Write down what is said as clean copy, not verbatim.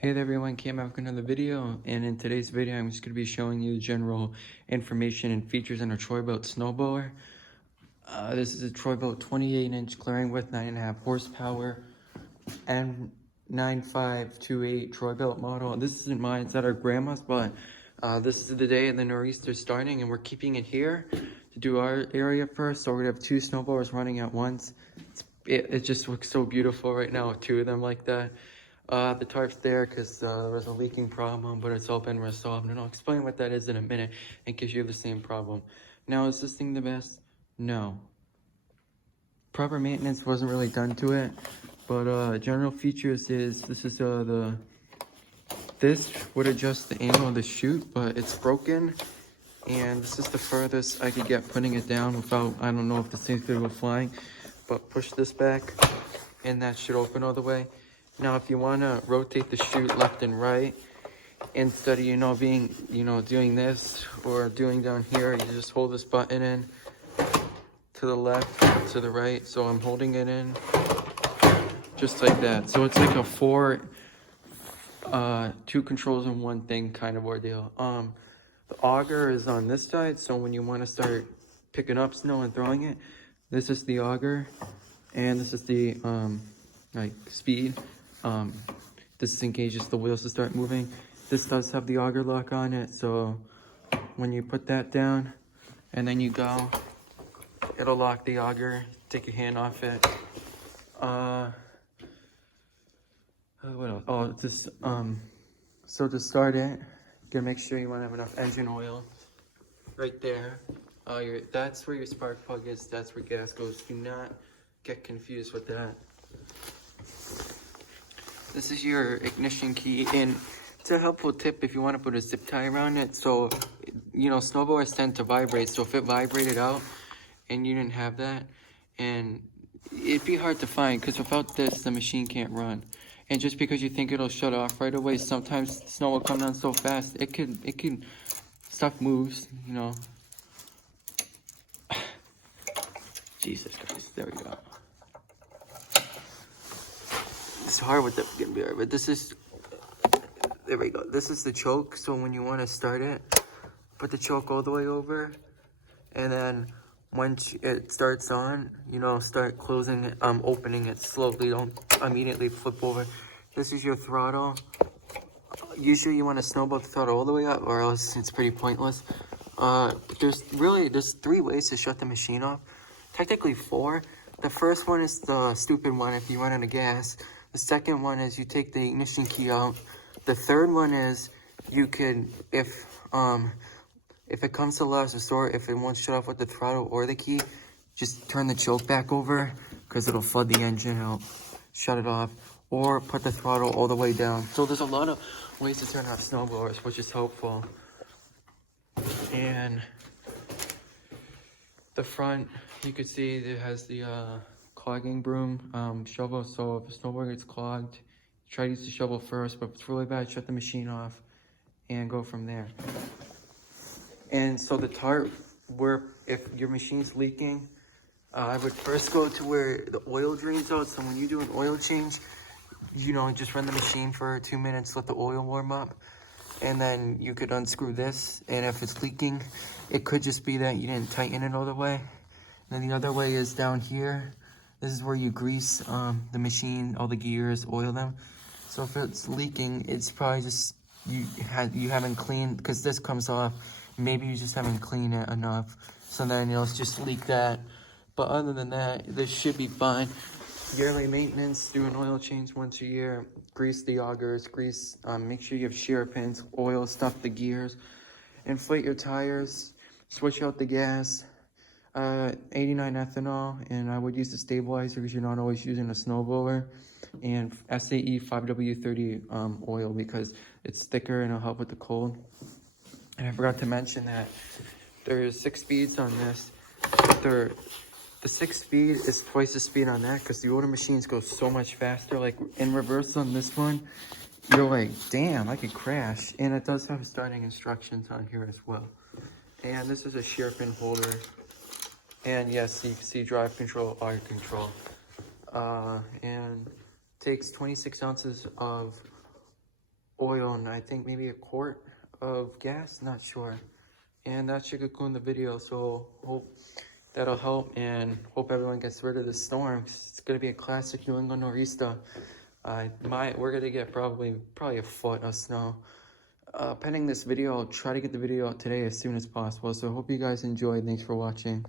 Hey there everyone, came back with another video, and in today's video I'm just going to be showing you general information and features on a Troy-Bilt snowblower. This is a Troy-Bilt 28-inch clearing width, 9.5 horsepower, N9528 Troy-Bilt model. This isn't mine, it's at our grandma's, but this is the day of the nor'easter starting, and we're keeping it here to do our area first. So we're going to have two snowblowers running at once. It just looks so beautiful right now with two of them like that. The tarp's there because there was a leaking problem, but it's all been resolved. And I'll explain what that is in a minute in case you have the same problem. Now, is this thing the best? No. Proper maintenance wasn't really done to it, but general features is this is this would adjust the angle of the chute, but it's broken. And this is the furthest I could get putting it down without, I don't know if the thing's gonna go flying, but push this back and that should open all the way. Now, if you want to rotate the chute left and right, instead of, doing this or doing down here, you just hold this button in to the left, to the right. So I'm holding it in just like that. So it's like a two controls in one thing kind of ordeal. The auger is on this side. So when you want to start picking up snow and throwing it, this is the auger, and this is the speed. This engages the wheels to start moving. This does have the auger lock on it, so when you put that down and then you go, it'll lock the auger. Take your hand off it. What else? Oh, this so to start it, you gotta make sure you want to have enough engine oil right there. That's where your spark plug is. That's where gas goes. Do not get confused with that. This is your ignition key, and it's a helpful tip if you want to put a zip tie around it. So, snowblowers tend to vibrate. So if it vibrated out and you didn't have that, and it'd be hard to find because without this, the machine can't run. And just because you think it'll shut off right away, sometimes snow will come down so fast, it can, stuff moves, Jesus Christ, there we go. It's hard with the beer, but there we go. This is the choke. So when you want to start it, put the choke all the way over, and then once it starts on, start closing it, opening it slowly. Don't immediately flip over. This is your throttle. Usually you want to snowblow the throttle all the way up, or else it's pretty pointless. There's three ways to shut the machine off. Technically four. The first one is the stupid one if you run out of gas. The second one is you take the ignition key out. The third one is you could, if it comes to last resort, if it won't shut off with the throttle or the key, just turn the choke back over because it'll flood the engine out, shut it off, or put the throttle all the way down. So there's a lot of ways to turn off snowblowers, which is helpful. And the front, you can see it has the clogging broom shovel. So if a snowblower gets clogged, try to use the shovel first, but if it's really bad, shut the machine off and go from there. And so the tarp, if your machine's leaking, I would first go to where the oil drains out. So when you do an oil change, just run the machine for 2 minutes, let the oil warm up, and then you could unscrew this. And if it's leaking, it could just be that you didn't tighten it all the way. And then the other way is down here. This is where you grease the machine, all the gears, oil them. So if it's leaking, it's probably just you haven't cleaned, because this comes off. Maybe you just haven't cleaned it enough. So then it'll just leak that. But other than that, this should be fine. Yearly maintenance, do an oil change once a year. Grease the augers, make sure you have shear pins, oil, stuff the gears. Inflate your tires, switch out the gas. 89 ethanol, and I would use the stabilizer because you're not always using a snowblower, and SAE 5W30 oil because it's thicker and it'll help with the cold. And I forgot to mention that there's 6 speeds on this. The 6 speed is twice the speed on that because the older machines go so much faster. Like in reverse on this one, you're like, damn, I could crash. And it does have starting instructions on here as well. And this is a shear pin holder. And yes, you can see drive control, auto control. And takes 26 ounces of oil and I think maybe a quart of gas, not sure. And that should conclude the video, so hope that'll help and hope everyone gets rid of the storm. It's gonna be a classic New England nor'easter. We're gonna get probably a foot of snow. Pending this video, I'll try to get the video out today as soon as possible. So hope you guys enjoyed. Thanks for watching.